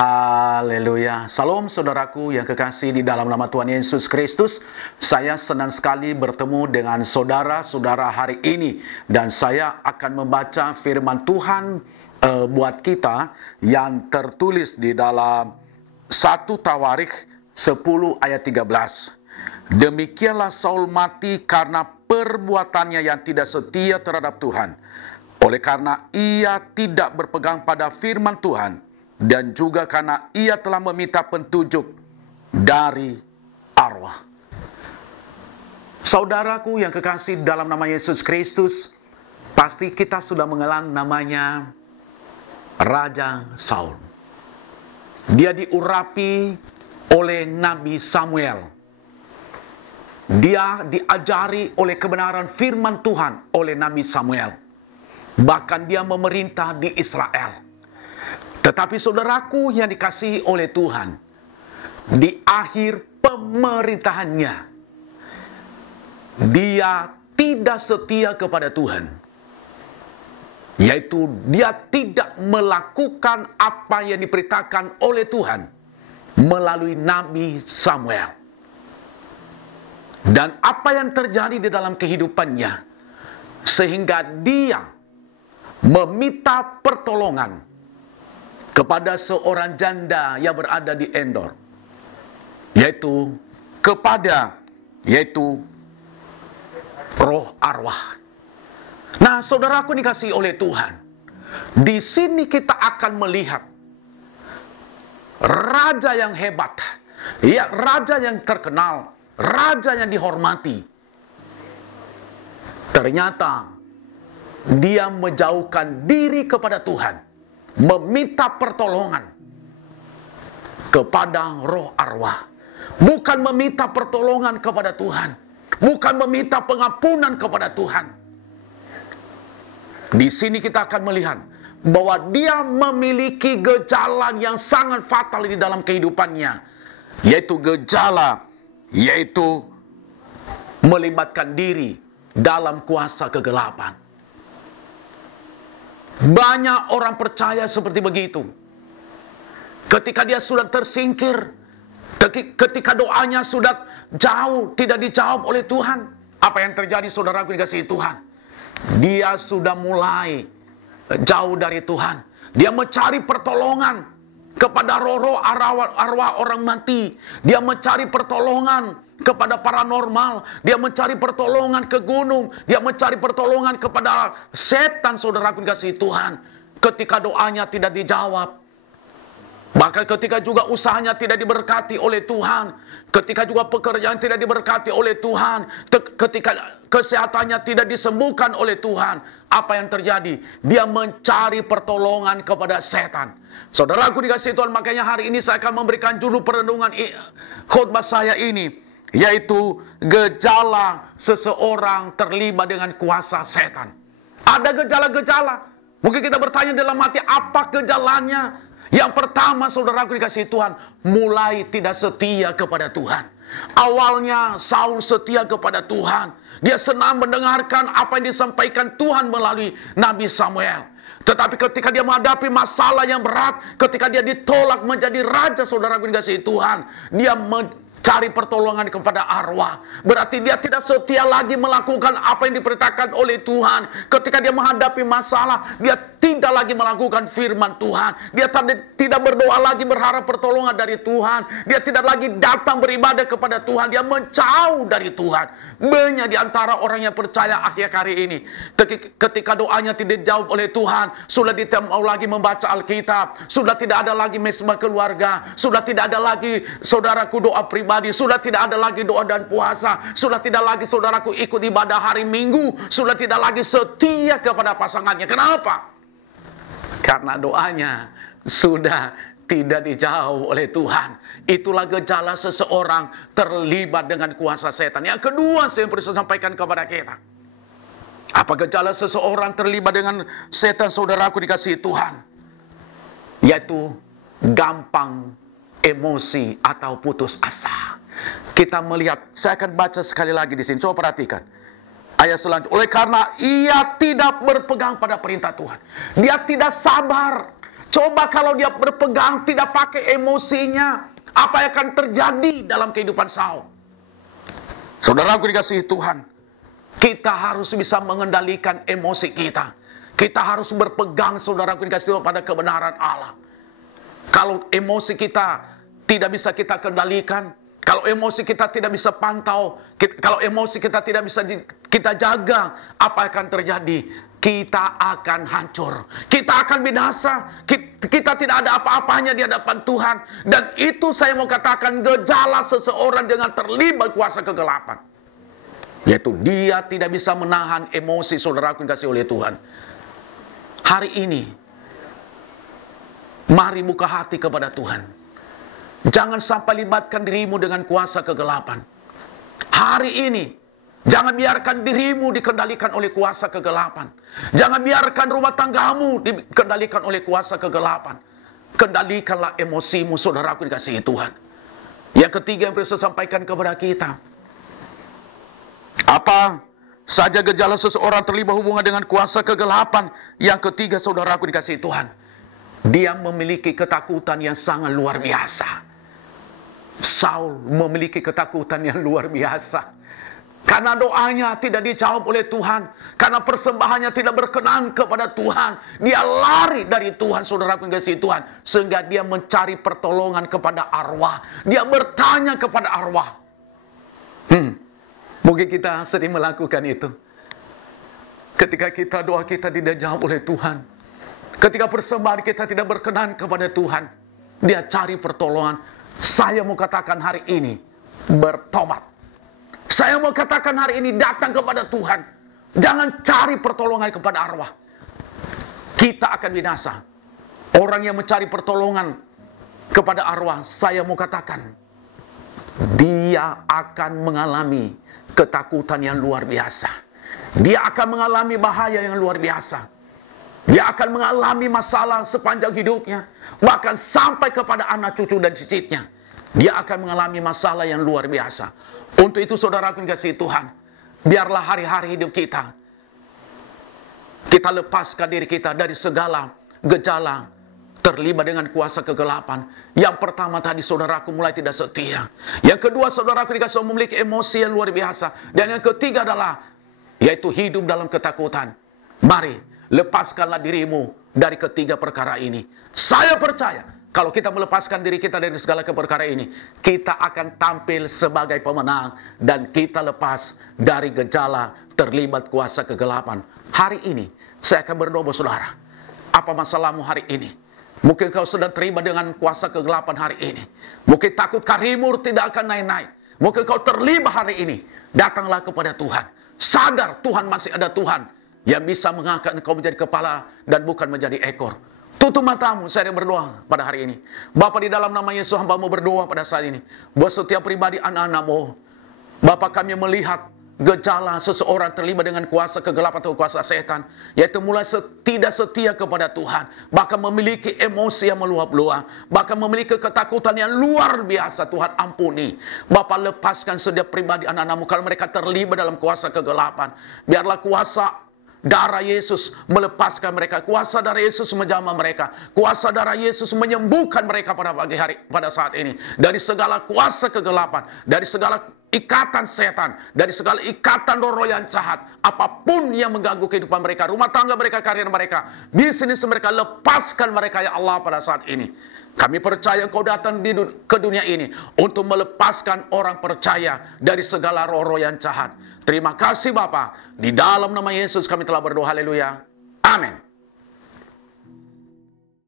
Haleluya. Salam saudaraku yang kekasih di dalam nama Tuhan Yesus Kristus. Saya senang sekali bertemu dengan saudara-saudara hari ini. Dan saya akan membaca firman Tuhan buat kita yang tertulis di dalam 1 Tawarikh 10 ayat 13. Demikianlah Saul mati karena perbuatannya yang tidak setia terhadap Tuhan. Oleh karena ia tidak berpegang pada firman Tuhan, dan juga karena ia telah meminta petunjuk dari arwah. Saudaraku yang kekasih dalam nama Yesus Kristus, pasti kita sudah mengenal namanya Raja Saul. Dia diurapi oleh Nabi Samuel. Dia diajari oleh kebenaran firman Tuhan oleh Nabi Samuel. Bahkan dia memerintah di Israel. Tetapi saudaraku yang dikasihi oleh Tuhan, di akhir pemerintahannya, dia tidak setia kepada Tuhan. Yaitu dia tidak melakukan apa yang diperintahkan oleh Tuhan melalui Nabi Samuel. Dan apa yang terjadi di dalam kehidupannya, sehingga dia meminta pertolongan kepada seorang janda yang berada di Endor, yaitu roh arwah. Nah, saudaraku dikasihi oleh Tuhan, di sini kita akan melihat raja yang hebat, ya, raja yang terkenal, raja yang dihormati. Ternyata dia menjauhkan diri kepada Tuhan, meminta pertolongan kepada roh arwah. Bukan meminta pertolongan kepada Tuhan, bukan meminta pengampunan kepada Tuhan. Di sini kita akan melihat bahwa dia memiliki gejala yang sangat fatal di dalam kehidupannya, yaitu melibatkan diri dalam kuasa kegelapan. Banyak orang percaya seperti begitu. Ketika dia sudah tersingkir, ketika doanya sudah jauh, tidak dijawab oleh Tuhan, apa yang terjadi saudaraku dikasihi Tuhan? Dia sudah mulai jauh dari Tuhan. Dia mencari pertolongan kepada roh-roh arwah orang mati. Dia mencari pertolongan kepada paranormal. Dia mencari pertolongan ke gunung. Dia mencari pertolongan kepada setan, saudaraku dikasihi Tuhan. Ketika doanya tidak dijawab. Bahkan ketika juga usahanya tidak diberkati oleh Tuhan. Ketika juga pekerjaan tidak diberkati oleh Tuhan. Ketika kesehatannya tidak disembuhkan oleh Tuhan. Apa yang terjadi? Dia mencari pertolongan kepada setan. Saudaraku dikasihi Tuhan, makanya hari ini saya akan memberikan judul perenungan khotbah saya ini, yaitu gejala seseorang terlibat dengan kuasa setan. Ada gejala-gejala. Mungkin kita bertanya dalam hati, apa gejalanya? Yang pertama, saudaraku dikasihi Tuhan, mulai tidak setia kepada Tuhan. Awalnya Saul setia kepada Tuhan. Dia senang mendengarkan apa yang disampaikan Tuhan melalui Nabi Samuel. Tetapi ketika dia menghadapi masalah yang berat, ketika dia ditolak menjadi raja, saudaraku dikasihi Tuhan, dia mencari pertolongan kepada arwah. Berarti dia tidak setia lagi melakukan apa yang diperintahkan oleh Tuhan. Ketika dia menghadapi masalah, dia tidak lagi melakukan firman Tuhan. Dia tidak berdoa lagi berharap pertolongan dari Tuhan. Dia tidak lagi datang beribadah kepada Tuhan. Dia menjauh dari Tuhan. Banyak di antara orang yang percaya akhir hari ini, ketika doanya tidak dijawab oleh Tuhan, sudah tidak mau lagi membaca Alkitab, sudah tidak ada lagi mesbah keluarga, sudah tidak ada lagi saudaraku doa pribadi, sudah tidak ada lagi doa dan puasa, sudah tidak lagi saudaraku ikut ibadah hari Minggu, sudah tidak lagi setia kepada pasangannya. Kenapa? Karena doanya sudah tidak dijawab oleh Tuhan. Itulah gejala seseorang terlibat dengan kuasa setan. Yang kedua, saya perlu sampaikan kepada kita. Apa gejala seseorang terlibat dengan setan, saudaraku dikasihi Tuhan? Yaitu gampang emosi atau putus asa. Kita melihat, saya akan baca sekali lagi di sini. Coba perhatikan. Ayat selanjutnya, oleh karena ia tidak berpegang pada perintah Tuhan. Dia tidak sabar. Coba kalau dia berpegang tidak pakai emosinya, apa yang akan terjadi dalam kehidupan Saul? Saudaraku dikasihi Tuhan, kita harus bisa mengendalikan emosi kita. Kita harus berpegang, saudaraku dikasihi Tuhan, pada kebenaran Allah. Kalau emosi kita tidak bisa kita kendalikan, kalau emosi kita tidak bisa pantau, kalau emosi kita tidak bisa kita jaga, apa yang akan terjadi? Kita akan hancur, kita akan binasa, kita tidak ada apa-apanya di hadapan Tuhan. Dan itu saya mau katakan gejala seseorang dengan terlibat kuasa kegelapan, yaitu dia tidak bisa menahan emosi, saudaraku yang dikasihi oleh Tuhan. Hari ini, mari buka hati kepada Tuhan. Jangan sampai libatkan dirimu dengan kuasa kegelapan. Hari ini, jangan biarkan dirimu dikendalikan oleh kuasa kegelapan. Jangan biarkan rumah tanggamu dikendalikan oleh kuasa kegelapan. Kendalikanlah emosimu, saudaraku dikasihi Tuhan. Yang ketiga yang perlu saya sampaikan kepada kita, apa saja gejala seseorang terlibat hubungan dengan kuasa kegelapan? Yang ketiga, saudaraku dikasihi Tuhan, dia memiliki ketakutan yang sangat luar biasa. Saul memiliki ketakutan yang luar biasa. Karena doanya tidak dijawab oleh Tuhan, karena persembahannya tidak berkenan kepada Tuhan, dia lari dari Tuhan, saudaraku yang dikasihi Tuhan, sehingga dia mencari pertolongan kepada arwah. Dia bertanya kepada arwah. Mungkin kita sering melakukan itu. Ketika doa kita tidak dijawab oleh Tuhan, ketika persembahan kita tidak berkenan kepada Tuhan, dia cari pertolongan. Saya mau katakan hari ini, bertobat. Saya mau katakan hari ini, datang kepada Tuhan. Jangan cari pertolongan kepada arwah. Kita akan binasa. Orang yang mencari pertolongan kepada arwah, saya mau katakan, dia akan mengalami ketakutan yang luar biasa. Dia akan mengalami bahaya yang luar biasa. Dia akan mengalami masalah sepanjang hidupnya, bahkan sampai kepada anak cucu dan cicitnya. Dia akan mengalami masalah yang luar biasa. Untuk itu, saudaraku yang dikasihi Tuhan, biarlah hari-hari hidup kita lepaskan diri kita dari segala gejala terlibat dengan kuasa kegelapan. Yang pertama tadi, saudaraku, mulai tidak setia. Yang kedua, saudaraku dikasihi, memiliki emosi yang luar biasa. Dan yang ketiga adalah, yaitu hidup dalam ketakutan. Mari, lepaskanlah dirimu dari ketiga perkara ini. Saya percaya, kalau kita melepaskan diri kita dari segala perkara ini, kita akan tampil sebagai pemenang. Dan kita lepas dari gejala terlibat kuasa kegelapan. Hari ini, saya akan berdoa buat saudara. Apa masalahmu hari ini? Mungkin kau sedang terlibat dengan kuasa kegelapan hari ini. Mungkin takut karimur tidak akan naik-naik. Mungkin kau terlibat hari ini. Datanglah kepada Tuhan. Sadar Tuhan masih ada Tuhan yang bisa mengangkat engkau menjadi kepala dan bukan menjadi ekor. Tutup matamu, saya berdoa pada hari ini. Bapa, di dalam nama Yesus, hamba-Mu berdoa pada saat ini. Buat setiap pribadi anak-anak-Mu. Bapa, kami melihat gejala seseorang terlibat dengan kuasa kegelapan atau kuasa setan, yaitu mulai tidak setia kepada Tuhan, bahkan memiliki emosi yang meluap-luap, bahkan memiliki ketakutan yang luar biasa. Tuhan ampuni. Bapa, lepaskan setiap pribadi anak-anak-Mu kalau mereka terlibat dalam kuasa kegelapan. Biarlah kuasa darah Yesus melepaskan mereka. Kuasa darah Yesus menjamah mereka. Kuasa darah Yesus menyembuhkan mereka pada pagi hari, pada saat ini. Dari segala kuasa kegelapan, dari segala ikatan setan, dari segala ikatan roh yang jahat. Apapun yang mengganggu kehidupan mereka, rumah tangga mereka, karir mereka, bisnis mereka, lepaskan mereka ya Allah pada saat ini. Kami percaya Engkau datang ke dunia ini untuk melepaskan orang percaya dari segala roh-roh yang jahat. Terima kasih Bapa. Di dalam nama Yesus kami telah berdoa. Haleluya. Amin.